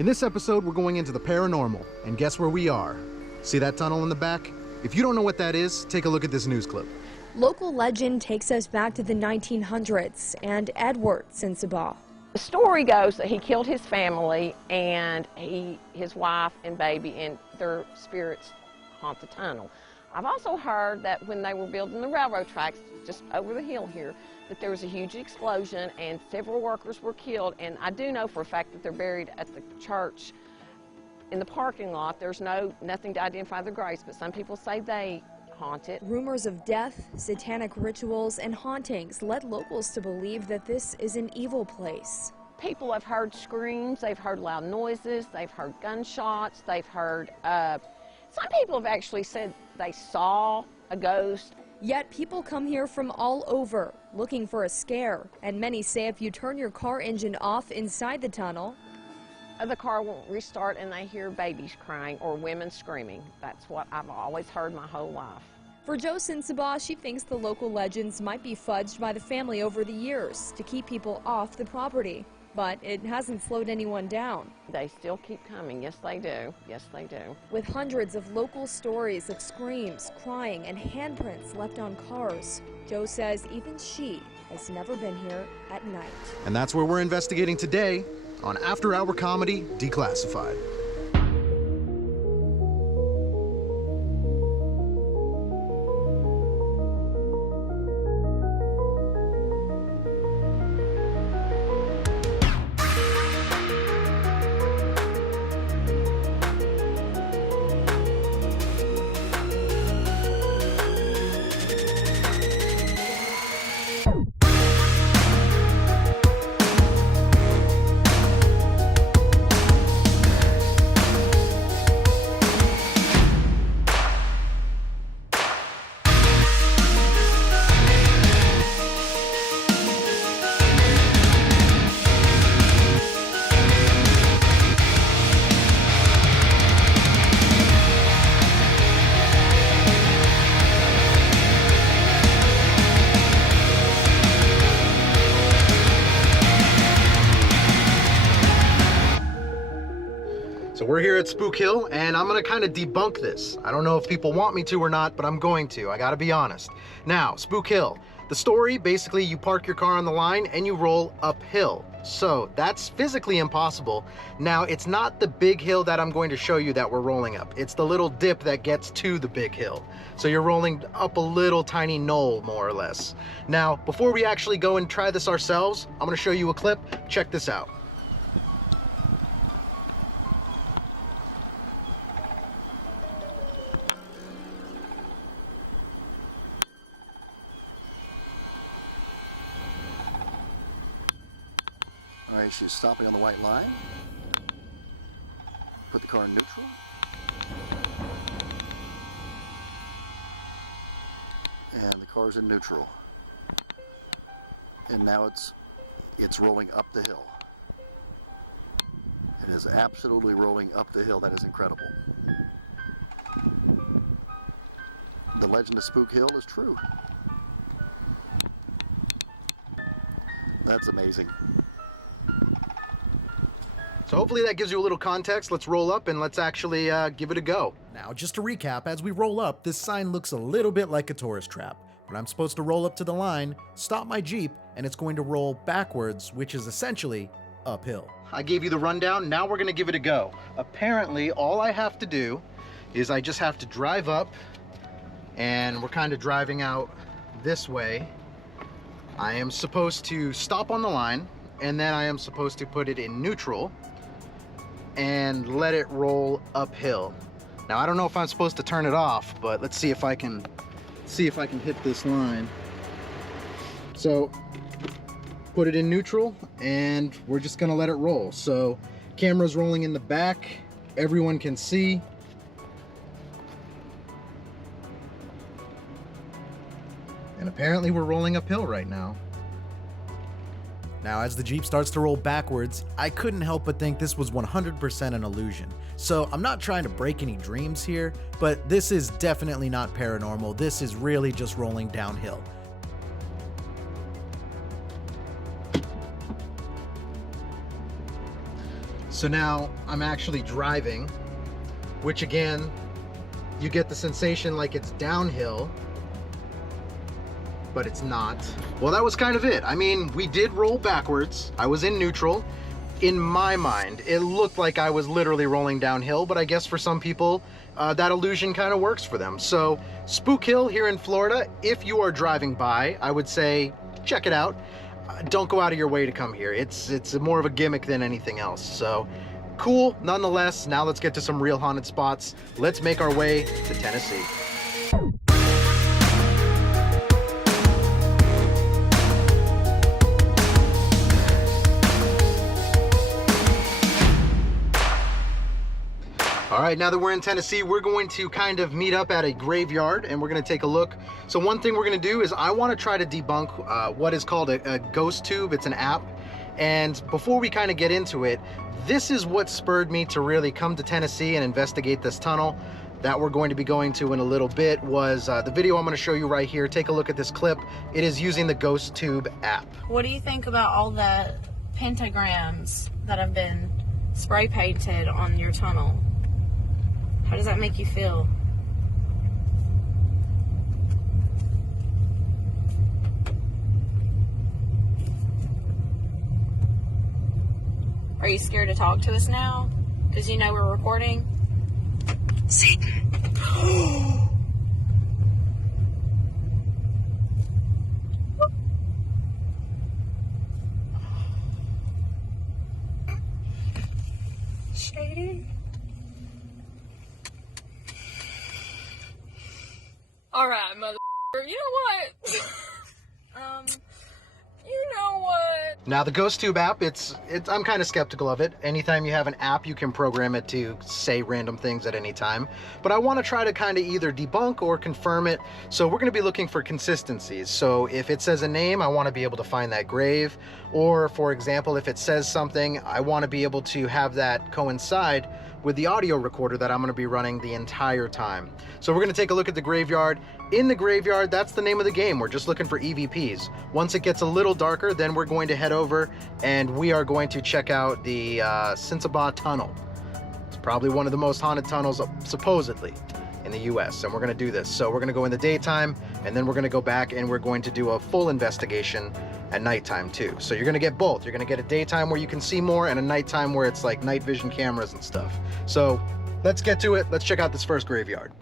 In this episode, we're going into the paranormal, and guess where we are? See that tunnel in the back? If you don't know what that is, take a look at this news clip. Local legend takes us back to the 1900s and Edward Sensabaugh. The story goes that he killed his family and his wife and baby, and their spirits haunt the tunnel. I've also heard that when they were building the railroad tracks just over the hill here, that there was a huge explosion and several workers were killed, and I do know for a fact that they're buried at the church in the parking lot. There's nothing to identify their graves, but some people say they haunt it. Rumors of death, satanic rituals, and hauntings led locals to believe that this is an evil place. People have heard screams, they've heard loud noises, they've heard gunshots, they've heard, some people have actually said they saw a ghost. Yet people come here from all over looking for a scare, and many say if you turn your car engine off inside the tunnel, the car won't restart and they hear babies crying or women screaming. That's what I've always heard my whole life. For Jo Sensabaugh, she thinks the local legends might be fudged by the family over the years to keep people off the property. But it hasn't slowed anyone down. They still keep coming. Yes, they do. Yes, they do. With hundreds of local stories of screams, crying, and handprints left on cars, Jo says even she has never been here at night. And that's where we're investigating today on After Hour Comedy Declassified. So we're here at Spook Hill, and I'm gonna kind of debunk this. I don't know if people want me to or not, but I'm going to. I gotta be honest. Now, Spook Hill. The story, basically you park your car on the line and you roll uphill. So that's physically impossible. Now, it's not the big hill that I'm going to show you that we're rolling up. It's the little dip that gets to the big hill. So you're rolling up a little tiny knoll, more or less. Now, before we actually go and try this ourselves, I'm gonna show you a clip. Check this out. All right, she's stopping on the white line. Put the car in neutral. And the car's in neutral. And now it's rolling up the hill. It is absolutely rolling up the hill. That is incredible. The legend of Spook Hill is true. That's amazing. So hopefully that gives you a little context. Let's roll up and let's actually give it a go. Now, just to recap, as we roll up, this sign looks a little bit like a tourist trap. But I'm supposed to roll up to the line, stop my Jeep, and it's going to roll backwards, which is essentially uphill. I gave you the rundown, now we're gonna give it a go. Apparently, all I have to do is I just have to drive up, and we're kind of driving out this way. I am supposed to stop on the line, and then I am supposed to put it in neutral and let it roll uphill. Now, I don't know if I'm supposed to turn it off, but let's see if I can hit this line. So, put it in neutral, and we're just gonna let it roll. So, camera's rolling in the back, everyone can see. And apparently we're rolling uphill right now. Now, as the Jeep starts to roll backwards, I couldn't help but think this was 100% an illusion. So I'm not trying to break any dreams here, but this is definitely not paranormal. This is really just rolling downhill. So now I'm actually driving, which again, you get the sensation like it's downhill, but it's not. Well, that was kind of it. I mean, we did roll backwards. I was in neutral. In my mind, it looked like I was literally rolling downhill, but I guess for some people, that illusion kind of works for them. So Spook Hill here in Florida, if you are driving by, I would say check it out. Don't go out of your way to come here. It's more of a gimmick than anything else. So cool nonetheless. Now let's get to some real haunted spots. Let's make our way to Tennessee. All right, now that we're in Tennessee, we're going to kind of meet up at a graveyard and we're gonna take a look. So one thing we're gonna do is I wanna try to debunk what is called a ghost tube. It's an app. And before we kind of get into it, this is what spurred me to really come to Tennessee and investigate this tunnel that we're going to be going to in a little bit. Was the video I'm gonna show you right here. Take a look at this clip. It is using the ghost tube app. What do you think about all the pentagrams that have been spray painted on your tunnel? How does that make you feel? Are you scared to talk to us now? Because you know we're recording? Satan. Shady. Alright, mother. You know what? You know what? Now the ghost tube app, I'm kind of skeptical of it. Anytime you have an app, you can program it to say random things at any time. But I want to try to kind of either debunk or confirm it. So we're going to be looking for consistencies. So if it says a name, I want to be able to find that grave. Or for example, if it says something, I want to be able to have that coincide with the audio recorder that I'm going to be running the entire time. So we're going to take a look at the graveyard. In the graveyard, that's the name of the game. We're just looking for EVPs. Once it gets a little darker, then we're going to head over and we are going to check out the Sensabaugh tunnel. It's probably one of the most haunted tunnels supposedly in the US, and we're going to do this. So we're going to go in the daytime and then we're going to go back and we're going to do a full investigation at nighttime too. So you're going to get both. You're going to get a daytime where you can see more and a nighttime where it's like night vision cameras and stuff. So let's get to it. Let's check out this first graveyard.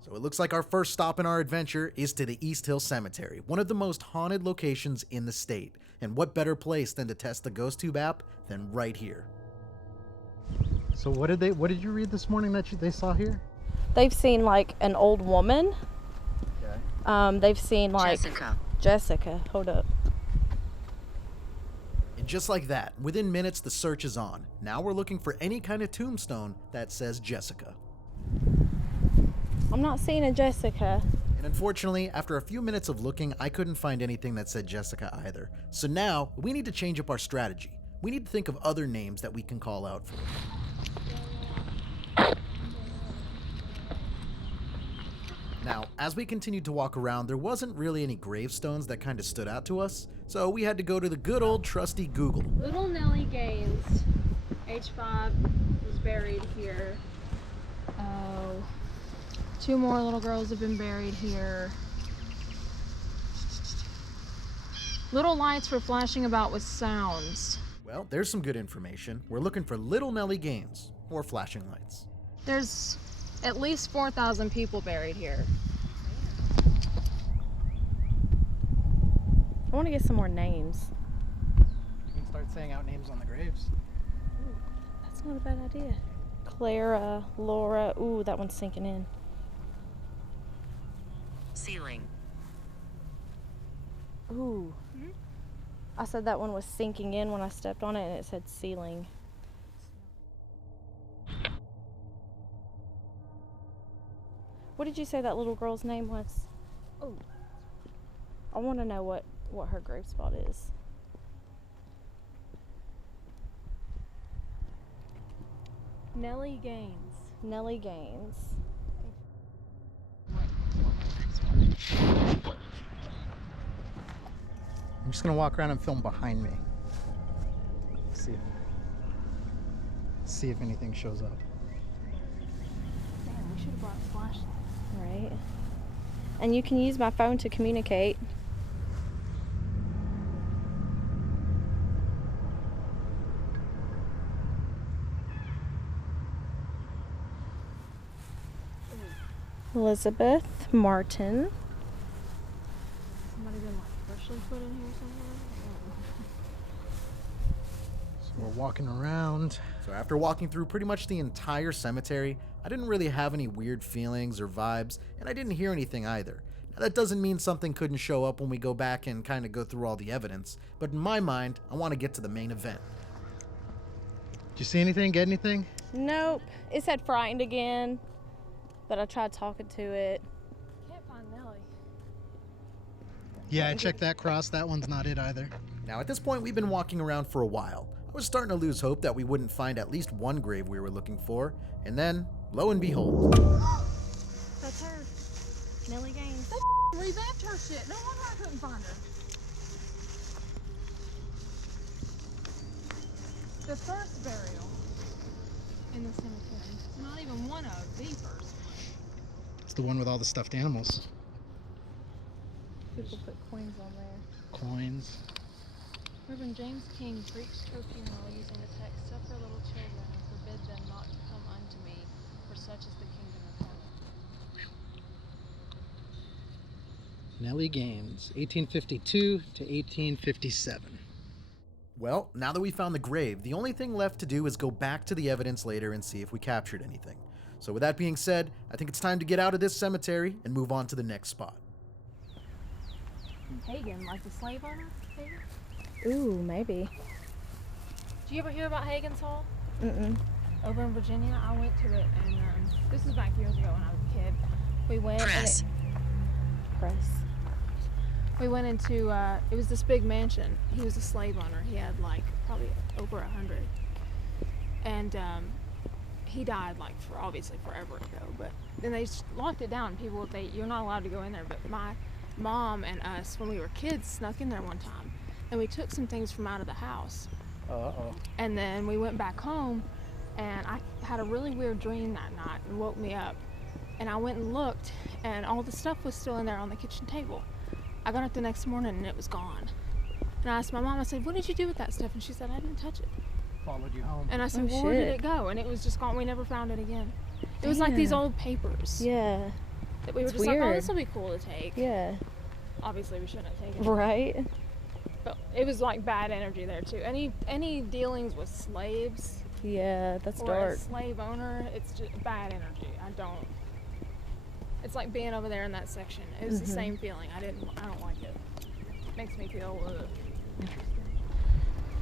So it looks like our first stop in our adventure is to the East Hill Cemetery, one of the most haunted locations in the state. And what better place than to test the ghost tube app than right here. So what did you read this morning that they saw here? They've seen like an old woman. Okay. They've seen like Jessica. Hold up. And just like that, within minutes the search is on. Now we're looking for any kind of tombstone that says Jessica. I'm not seeing a Jessica. And unfortunately, after a few minutes of looking, I couldn't find anything that said Jessica either. So now, we need to change up our strategy. We need to think of other names that we can call out for. Now, as we continued to walk around, there wasn't really any gravestones that kind of stood out to us, so we had to go to the good old trusty Google. Little Nellie Gaines, age 5, was buried here. Oh, 2 more little girls have been buried here. Little lights were flashing about with sounds. Well, there's some good information. We're looking for Little Nellie Gaines, or flashing lights. There's at least 4,000 people buried here. I want to get some more names. You can start saying out names on the graves. Ooh, that's not a bad idea. Clara, Laura. Ooh, that one's sinking in. Ceiling. Ooh. I said that one was sinking in when I stepped on it and it said ceiling. What did you say that little girl's name was? Oh. I want to know what her grave spot is. Nellie Gaines. Nellie Gaines. just gonna walk around and film behind me. See if anything shows up. Damn, we should have brought a flashlight. Right. And you can use my phone to communicate. Elizabeth Martin. Somebody been like freshly put in here somewhere? So we're walking around. So after walking through pretty much the entire cemetery, I didn't really have any weird feelings or vibes, and I didn't hear anything either. Now, that doesn't mean something couldn't show up when we go back and kind of go through all the evidence, but in my mind, I want to get to the main event. Did you see anything? Get anything? Nope. It said frightened again, but I tried talking to it. Can't find Nellie. Yeah, I checked that cross. That one's not it either. Now at this point, we've been walking around for a while. I was starting to lose hope that we wouldn't find at least one grave we were looking for, and then, lo and behold. That's her. Nellie Gaines. They revamped her shit. No wonder I couldn't find her. The first burial in the cemetery. Not even one of the first. It's the one with all the stuffed animals. People put coins on there. Coins. Reverend James King preached her funeral using the text, "Suffer little children and forbid them not to come unto me, for such is the kingdom of heaven." Nellie Gaines, 1852 to 1857. Well, now that we found the grave, the only thing left to do is go back to the evidence later and see if we captured anything. So with that being said, I think it's time to get out of this cemetery and move on to the next spot. Hagen, like the slave owner? Hagen? Ooh, maybe. Do you ever hear about Hagen's Hall? Mm-mm. Over in Virginia, I went to it, and this was back years ago when I was a kid. We went. Press. We went into. It was this big mansion. He was a slave owner. He had like probably over 100, and he died like for obviously forever ago. But then they locked it down. People, you're not allowed to go in there. But my mom and us, when we were kids, snuck in there one time, and we took some things from out of the house. Uh-oh. And then we went back home, and I had a really weird dream that night and woke me up. And I went and looked, and all the stuff was still in there on the kitchen table. I got up the next morning, and it was gone. And I asked my mom, I said, "What did you do with that stuff?" And she said, "I didn't touch it." Followed you home. And I said, Oh, "Well, where did shit. it go?" And it was just gone. We never found it again. It was like these Damn. old papers Yeah. that we were It's just like, "Oh, weird. this will be cool to take." Yeah. Obviously, we shouldn't have taken it. Right. But it was like bad energy there, too. Any dealings with slaves Yeah, that's or dark. a slave owner, it's just bad energy. It's like being over there in that section. It was the same feeling. I don't like it. Makes me feel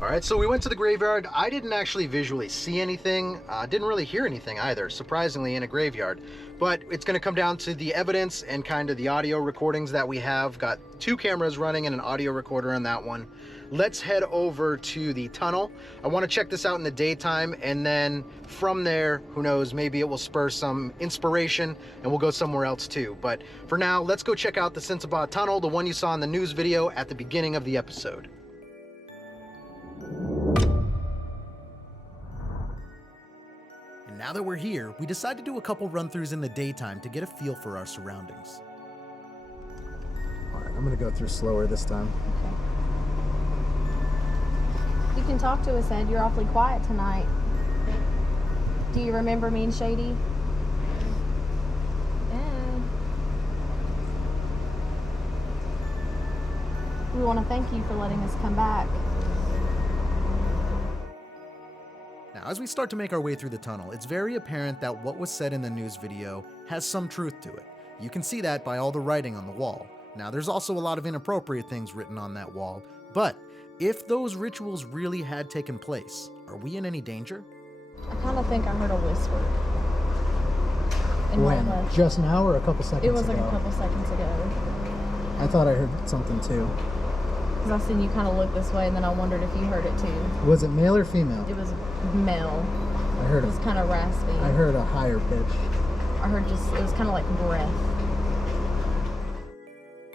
All right, so we went to the graveyard. I didn't actually visually see anything. Didn't really hear anything either, surprisingly, in a graveyard. But it's going to come down to the evidence and kind of the audio recordings that we have. Got 2 cameras running and an audio recorder on that one. Let's head over to the tunnel. I want to check this out in the daytime, and then from there, who knows, maybe it will spur some inspiration and we'll go somewhere else too. But for now, let's go check out the Sensabaugh tunnel, the one you saw in the news video at the beginning of the episode. And now that we're here, we decide to do a couple run-throughs in the daytime to get a feel for our surroundings. All right, I'm going to go through slower this time. You can talk to us, Ed. You're awfully quiet tonight. Do you remember me and Shady? Ed. We want to thank you for letting us come back. Now, as we start to make our way through the tunnel, it's very apparent that what was said in the news video has some truth to it. You can see that by all the writing on the wall. Now, there's also a lot of inappropriate things written on that wall, but if those rituals really had taken place, are we in any danger? I kind of think I heard a whisper. In my head. Just now or a couple seconds It was like a couple seconds ago. I thought I heard something too. Because I seen you kind of look this way, and then I wondered if you heard it too. Was it male or female? It was male. I heard It was kind of raspy. I heard a higher pitch. I heard just, it was kind of like breath.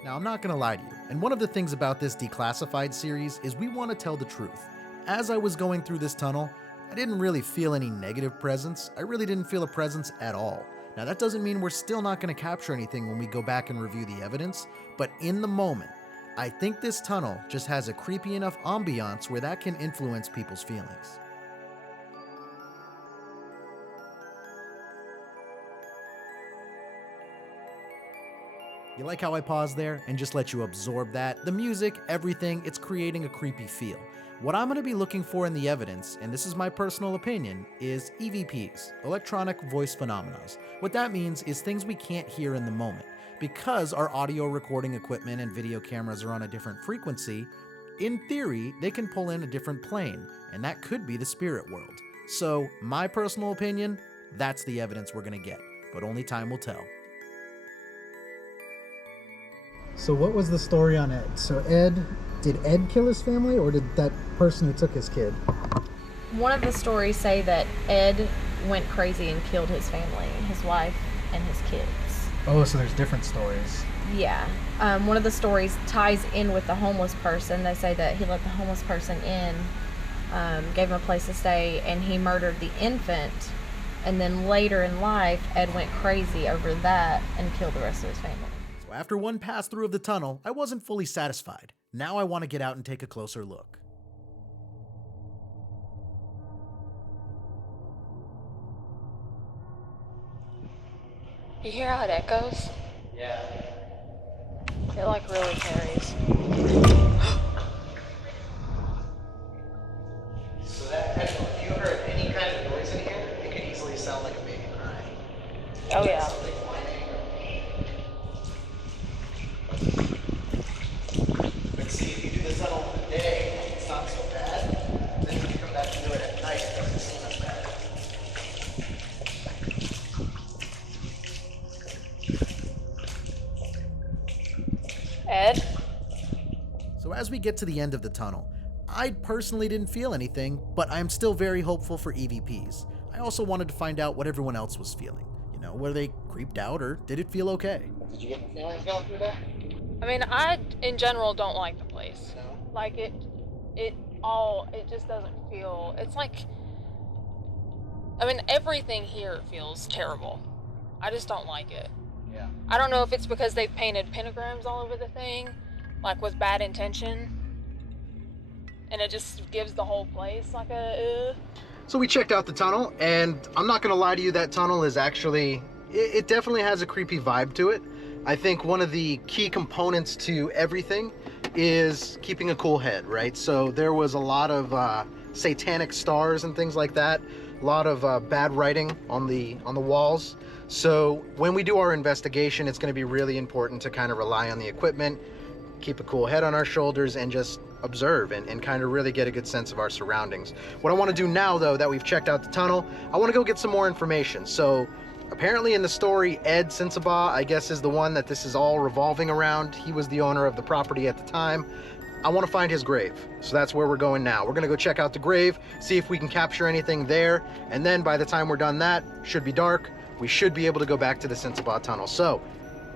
Now, I'm not gonna lie to you, and one of the things about this Declassified series is we want to tell the truth. As I was going through this tunnel, I didn't really feel any negative presence. I really didn't feel a presence at all. Now, that doesn't mean we're still not gonna capture anything when we go back and review the evidence, but in the moment, I think this tunnel just has a creepy enough ambiance where that can influence people's feelings. You like how I paused there and just let you absorb that? The music, everything, it's creating a creepy feel. What I'm going to be looking for in the evidence, and this is my personal opinion, is EVPs, electronic voice phenomena. What that means is things we can't hear in the moment. Because our audio recording equipment and video cameras are on a different frequency, in theory, they can pull in a different plane, and that could be the spirit world. So, my personal opinion, that's the evidence we're going to get, but only time will tell. So what was the story on Ed? So did Ed kill his family, or did that person who took his kid? One of the stories say that Ed went crazy and killed his family, his wife and his kids. Oh, so there's different stories. Yeah. One of the stories ties in with the homeless person. They say that he let the homeless person in, gave him a place to stay, and he murdered the infant. And then later in life, Ed went crazy over that and killed the rest of his family. So after one pass through of the tunnel, I wasn't fully satisfied. Now I want to get out and take a closer look. You hear how it echoes? Yeah. It like really carries. So that if you heard any kind of noise in here, it could easily sound like a baby crying. Oh yeah. Something whining. But see, if you do the tunnel in the day, it's not so bad. Then when you come back and do it at night, it doesn't seem as bad. Ed? So as we get to the end of the tunnel, I personally didn't feel anything, but I'm still very hopeful for EVPs. I also wanted to find out what everyone else was feeling. You know, were they creeped out or did it feel okay? Did you get any feelings going through that? I mean, I in general don't like the place. No. Like it just doesn't feel. It's like, I mean, everything here feels terrible. I just don't like it. Yeah. I don't know if it's because they've painted pentagrams all over the thing, like with bad intention, and it just gives the whole place like a. So we checked out the tunnel, and I'm not gonna lie to you, that tunnel is actually, it definitely has a creepy vibe to it. I think one of the key components to everything is keeping a cool head, right? So there was a lot of satanic stars and things like that, a lot of bad writing on the walls. So when we do our investigation, it's going to be really important to kind of rely on the equipment, keep a cool head on our shoulders, and just observe and kind of really get a good sense of our surroundings. What I want to do now, though, that we've checked out the tunnel, I want to go get some more information. So apparently in the story, Ed Sensabaugh, I guess, is the one that this is all revolving around. He was the owner of the property at the time. I want to find his grave. So that's where we're going now. We're going to go check out the grave, see if we can capture anything there. And then by the time we're done that, should be dark, we should be able to go back to the Sensabaugh tunnel. So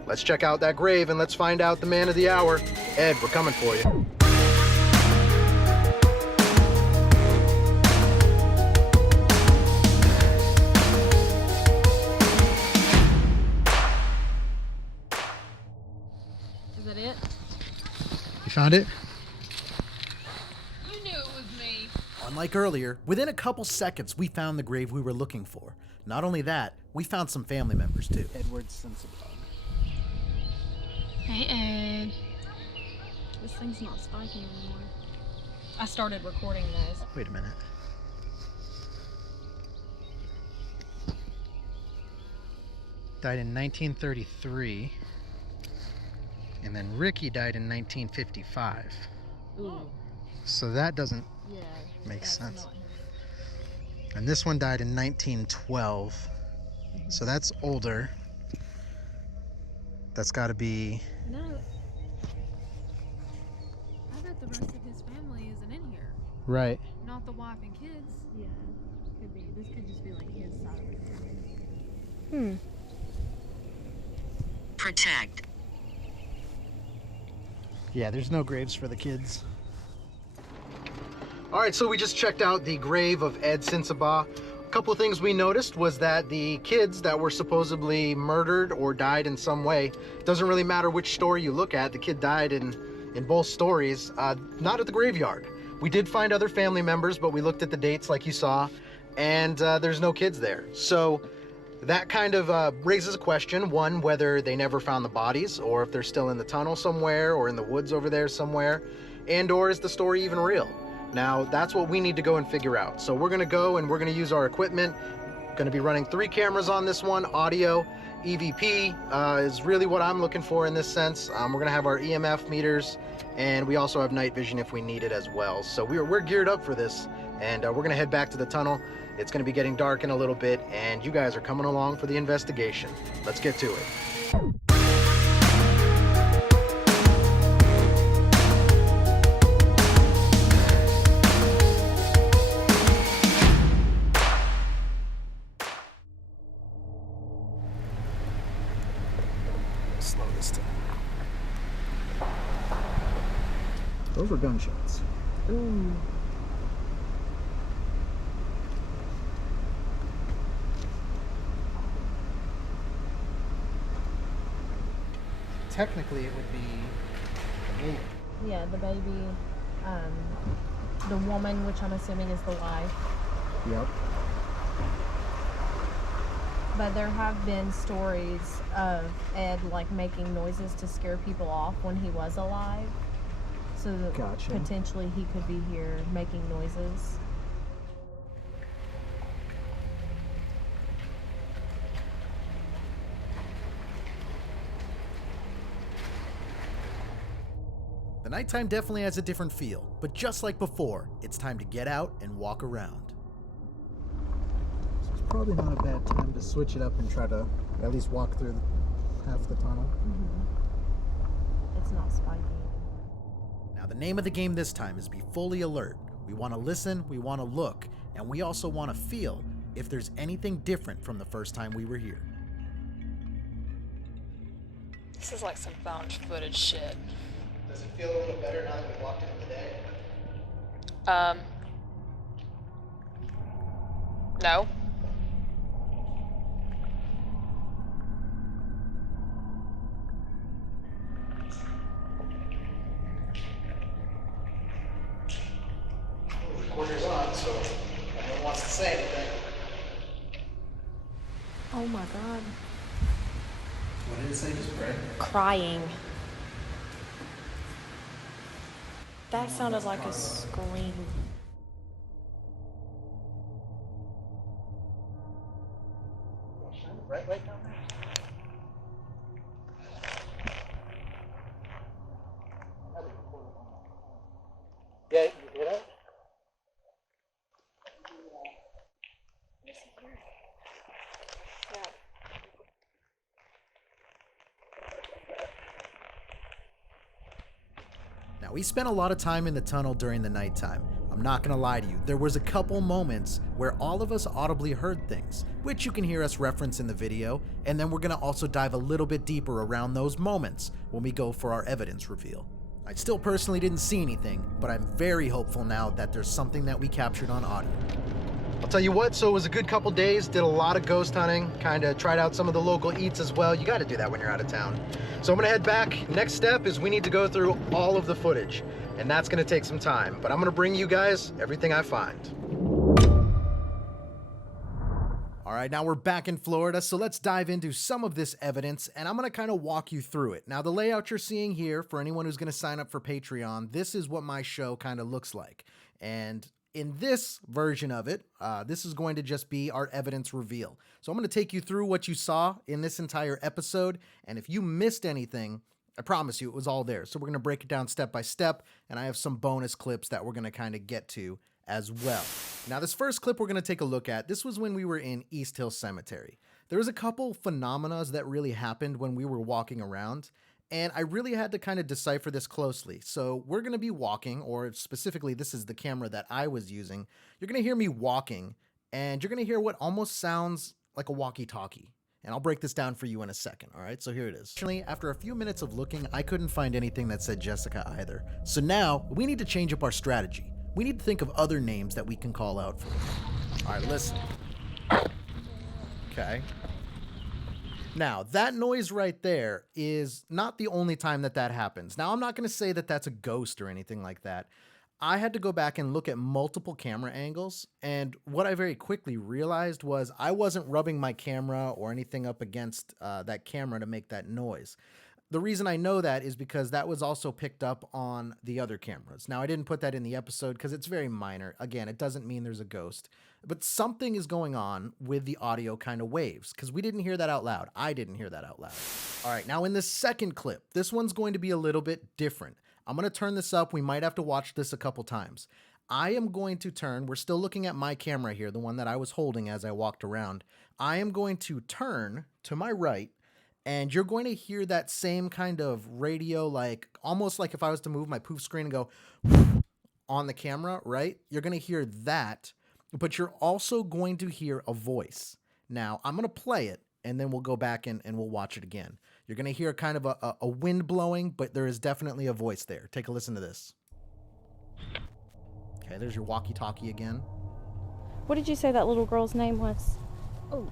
let's check out that grave and let's find out the man of the hour. Ed, we're coming for you. Is that it? You found it? You knew it was me. Unlike earlier, within a couple seconds, we found the grave we were looking for. Not only that, we found some family members too. Edward Sensabaugh. Hey, Ed. This thing's not spiking anymore. I started recording this. Wait a minute. Died in 1933. And then Ricky died in 1955. Ooh. So that doesn't Yeah. make that's sense. not him. And this one died in 1912. So that's older. That's got to be... No. I bet the rest of his family isn't in here. Right. Not the wife and kids. Yeah. Could be. This could just be like his side of the family. Protect. Yeah, there's no graves for the kids. All right, so we just checked out the grave of Ed Sensabaugh. A couple of things we noticed was that the kids that were supposedly murdered or died in some way, doesn't really matter which story you look at, the kid died in both stories, not at the graveyard. We did find other family members, but we looked at the dates like you saw, and there's no kids there. So that kind of raises a question. One, whether they never found the bodies, or if they're still in the tunnel somewhere, or in the woods over there somewhere, and or is the story even real? Now, that's what we need to go and figure out. So we're gonna go and we're gonna use our equipment. Gonna be running 3 cameras on this one, audio, EVP is really what I'm looking for in this sense. We're gonna have our EMF meters, and we also have night vision if we need it as well. So we're geared up for this, and we're gonna head back to the tunnel. It's gonna be getting dark in a little bit, and you guys are coming along for the investigation. Let's get to it. Slow this down. Those were gunshots. Ooh. Technically, it would be the baby. Yeah, the baby, the woman, which I'm assuming is the wife. Yep. But there have been stories of Ed like making noises to scare people off when he was alive. So that Gotcha. potentially he could be here making noises. The nighttime definitely has a different feel, but just like before, it's time to get out and walk around. So it's probably not a bad time to switch it up and try to at least walk through half the tunnel. It's not spiky. Now, the name of the game this time is be fully alert. We want to listen, we want to look, and we also want to feel if there's anything different from the first time we were here. This is like some found footage shit. Does it feel a little better now that we walked into the day? No. Recorder's on, so no one wants to say anything. Oh my god. What did it say? Just pray. Crying. That sounded like a scream. Right down there. Yeah, you hear that? Now, we spent a lot of time in the tunnel during the nighttime. I'm not gonna lie to you, there was a couple moments where all of us audibly heard things, which you can hear us reference in the video, and then we're gonna also dive a little bit deeper around those moments when we go for our evidence reveal. I still personally didn't see anything, but I'm very hopeful now that there's something that we captured on audio. I'll tell you what, so it was a good couple days, did a lot of ghost hunting, kind of tried out some of the local eats as well. You got to do that when you're out of town. So I'm going to head back. Next step is we need to go through all of the footage, and that's going to take some time. But I'm going to bring you guys everything I find. All right, now we're back in Florida, so let's dive into some of this evidence, and I'm going to kind of walk you through it. Now, the layout you're seeing here, for anyone who's going to sign up for Patreon, this is what my show kind of looks like. And in this version of it, this is going to just be our evidence reveal. So I'm going to take you through what you saw in this entire episode, and if you missed anything, I promise you it was all there. So we're going to break it down step by step, and I have some bonus clips that we're going to kind of get to as well. Now, this first clip we're going to take a look at, this was when we were in East Hill Cemetery. There was a couple phenomena that really happened when we were walking around, and I really had to kind of decipher this closely. So we're going to be walking, or specifically this is the camera that I was using. You're going to hear me walking, and you're going to hear what almost sounds like a walkie-talkie. And I'll break this down for you in a second, all right? So here it is. Actually, after a few minutes of looking, I couldn't find anything that said Jessica either. So now, we need to change up our strategy. We need to think of other names that we can call out for. All right, listen. Okay. Now, that noise right there is not the only time that that happens. Now, I'm not going to say that that's a ghost or anything like that. I had to go back and look at multiple camera angles, and what I very quickly realized was I wasn't rubbing my camera or anything up against that camera to make that noise. The reason I know that is because that was also picked up on the other cameras. Now, I didn't put that in the episode because it's very minor. Again, it doesn't mean there's a ghost, but something is going on with the audio kind of waves because we didn't hear that out loud. I didn't hear that out loud. All right, now in the second clip, this one's going to be a little bit different. I'm going to turn this up. We might have to watch this a couple times. I am going to turn, we're still looking at my camera here, the one that I was holding as I walked around. I am going to turn to my right, and you're going to hear that same kind of radio, like almost like if I was to move my poof screen and go on the camera, right? You're going to hear that, but you're also going to hear a voice. Now, I'm going to play it, and then we'll go back and we'll watch it again. You're going to hear kind of a wind blowing, but there is definitely a voice there. Take a listen to this. Okay, there's your walkie-talkie again. What did you say that little girl's name was? Oh,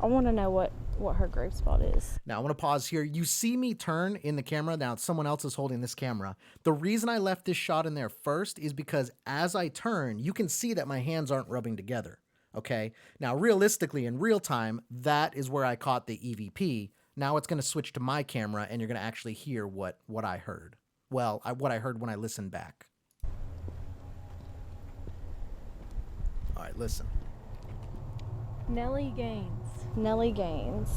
I want to know what her grave spot is. Now, I want to pause here. You see me turn in the camera. Now, someone else is holding this camera. The reason I left this shot in there first is because as I turn, you can see that my hands aren't rubbing together. Okay? Now, realistically, in real time, that is where I caught the EVP. Now it's going to switch to my camera, and you're going to actually hear what I heard. Well, what I heard when I listened back. All right, listen. Nellie Gaines. Nellie Gaines.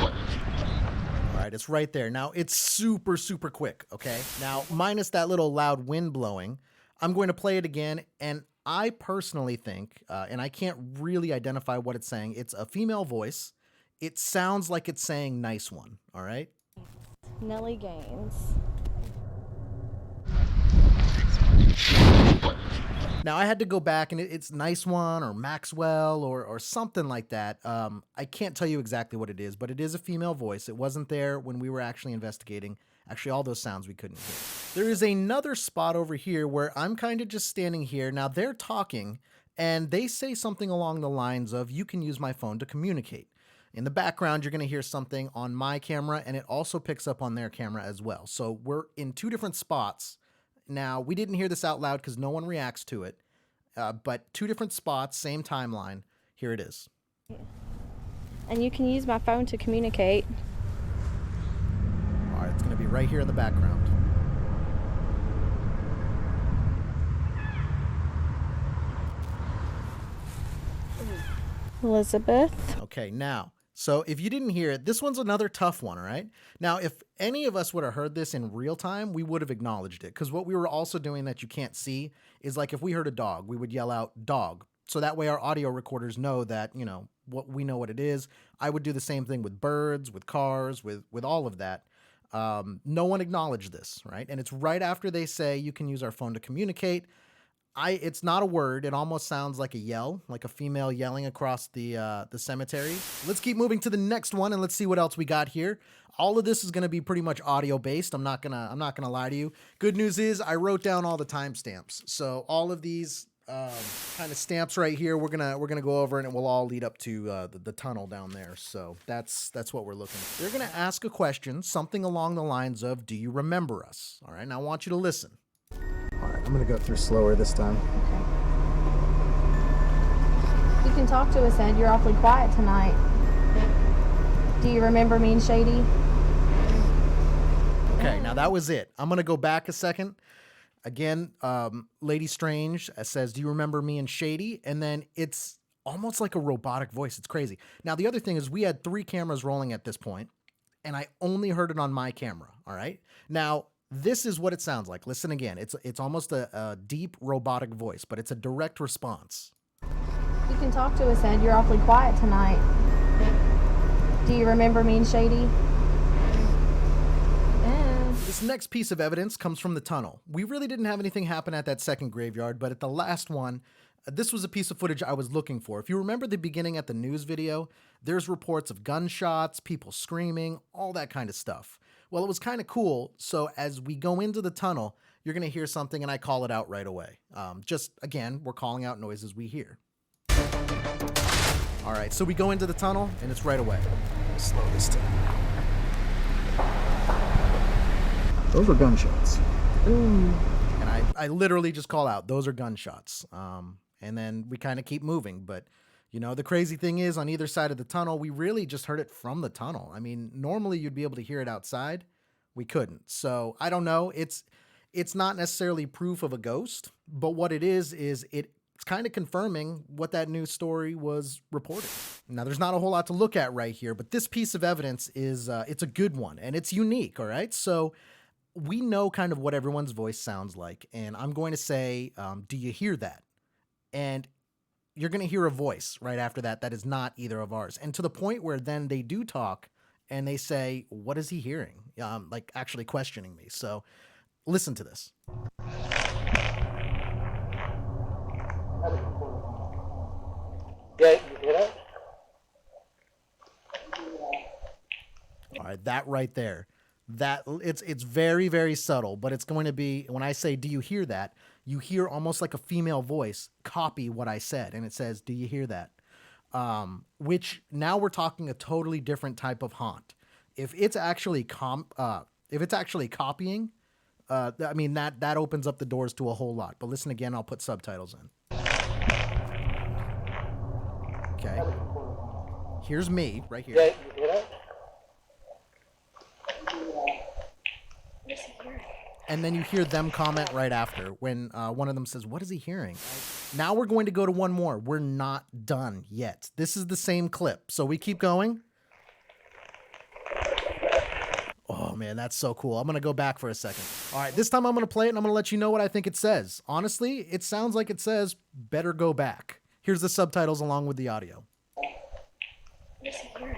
All right, it's right there. Now, it's super, super quick, okay? Now, minus that little loud wind blowing, I'm going to play it again, and I personally think, and I can't really identify what it's saying, it's a female voice. It sounds like it's saying nice one, all right? Nellie Gaines. Now, I had to go back, and it's nice one or Maxwell or something like that. I can't tell you exactly what it is, but it is a female voice. It wasn't there when we were actually investigating. Actually, all those sounds we couldn't hear. There is another spot over here where I'm kind of just standing here. Now, they're talking, and they say something along the lines of, you can use my phone to communicate. In the background, you're going to hear something on my camera, and it also picks up on their camera as well. So we're in two different spots. Now, we didn't hear this out loud because no one reacts to it, but two different spots, same timeline. Here it is. And you can use my phone to communicate. All right, it's going to be right here in the background. Elizabeth. Okay, now, so if you didn't hear it, this one's another tough one, all right? Now, if any of us would have heard this in real time, we would have acknowledged it, because what we were also doing that you can't see is like if we heard a dog, we would yell out dog. So that way our audio recorders know that, you know, we know what it is. I would do the same thing with birds, with cars, with all of that. No one acknowledged this, right? And it's right after they say you can use our phone to communicate. It's not a word. It almost sounds like a yell, like a female yelling across the cemetery. Let's keep moving to the next one, and let's see what else we got here. All of this is going to be pretty much audio based. I'm not gonna lie to you. Good news is I wrote down all the timestamps, so all of these kind of stamps right here, we're gonna go over, and it will all lead up to the tunnel down there. So that's what we're looking for. They're gonna ask a question, something along the lines of, "Do you remember us?" All right, now I want you to listen. All right, I'm gonna go through slower this time. Okay. You can talk to us, Ed. You're awfully quiet tonight. Do you remember me and Shady? Okay, now that was it. I'm gonna go back a second. Again, Lady Strange says, "Do you remember me and Shady?" And then it's almost like a robotic voice. It's crazy. Now, the other thing is we had 3 cameras rolling at this point, and I only heard it on my camera, all right? Now, this is what it sounds like. Listen again. It's almost a deep robotic voice, but it's a direct response. You can talk to us, Ed. You're awfully quiet tonight. Do you remember me and Shady? This next piece of evidence comes from the tunnel. We really didn't have anything happen at that second graveyard, but at the last one, This was a piece of footage I was looking for. If you remember the beginning at the news video, there's reports of gunshots, people screaming, all that kind of stuff. Well, it was kind of cool, so as we go into the tunnel, you're going to hear something and I call it out right away. Just, again, we're calling out noises we hear. All right, so we go into the tunnel and it's right away. Slow this down. Those are gunshots. And I literally just call out, those are gunshots. And then we kind of keep moving. But, you know, the crazy thing is on either side of the tunnel, we really just heard it from the tunnel. I mean, normally you'd be able to hear it outside. We couldn't. So I don't know. It's not necessarily proof of a ghost, but what it is it's kind of confirming what that news story was reporting. Now, there's not a whole lot to look at right here, but this piece of evidence is, it's a good one and it's unique. All right. So we know kind of what everyone's voice sounds like. And I'm going to say, do you hear that? And you're going to hear a voice right after that that is not either of ours. And to the point where then they do talk and they say, what is he hearing? Like actually questioning me. So listen to this. Yeah, you hear that? All right, that right there. That it's very, very subtle, but it's going to be, when I say, do you hear that? You hear almost like a female voice copy what I said. And it says, do you hear that? Which now we're talking a totally different type of haunt. If it's actually copying, I mean, that opens up the doors to a whole lot. But listen again, I'll put subtitles in. Okay. Here's me right here. Yeah, you hear that? And then you hear them comment right after when one of them says, what is he hearing? Now we're going to go to one more. We're not done yet. This is the same clip. So we keep going. Oh, man, that's so cool. I'm going to go back for a second. All right, this time I'm going to play it and I'm going to let you know what I think it says. Honestly, it sounds like it says, better go back. Here's the subtitles along with the audio. What is he hearing?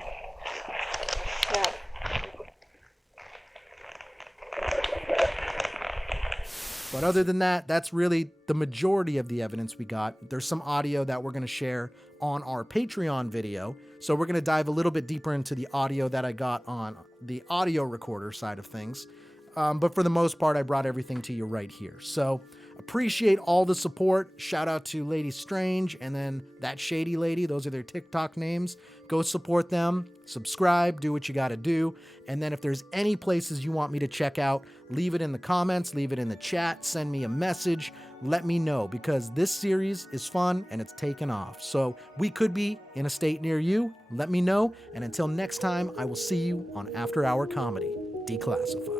But other than that, that's really the majority of the evidence we got. There's some audio that we're going to share on our Patreon video. So we're going to dive a little bit deeper into the audio that I got on the audio recorder side of things. But for the most part, I brought everything to you right here. So appreciate all the support. Shout out to Lady Strange and then That Shady Lady. Those are their TikTok names. Go support them. Subscribe. Do what you got to do. And then if there's any places you want me to check out, leave it in the comments. Leave it in the chat. Send me a message. Let me know because this series is fun and it's taken off. So we could be in a state near you. Let me know. And until next time, I will see you on After Hour Comedy Declassified.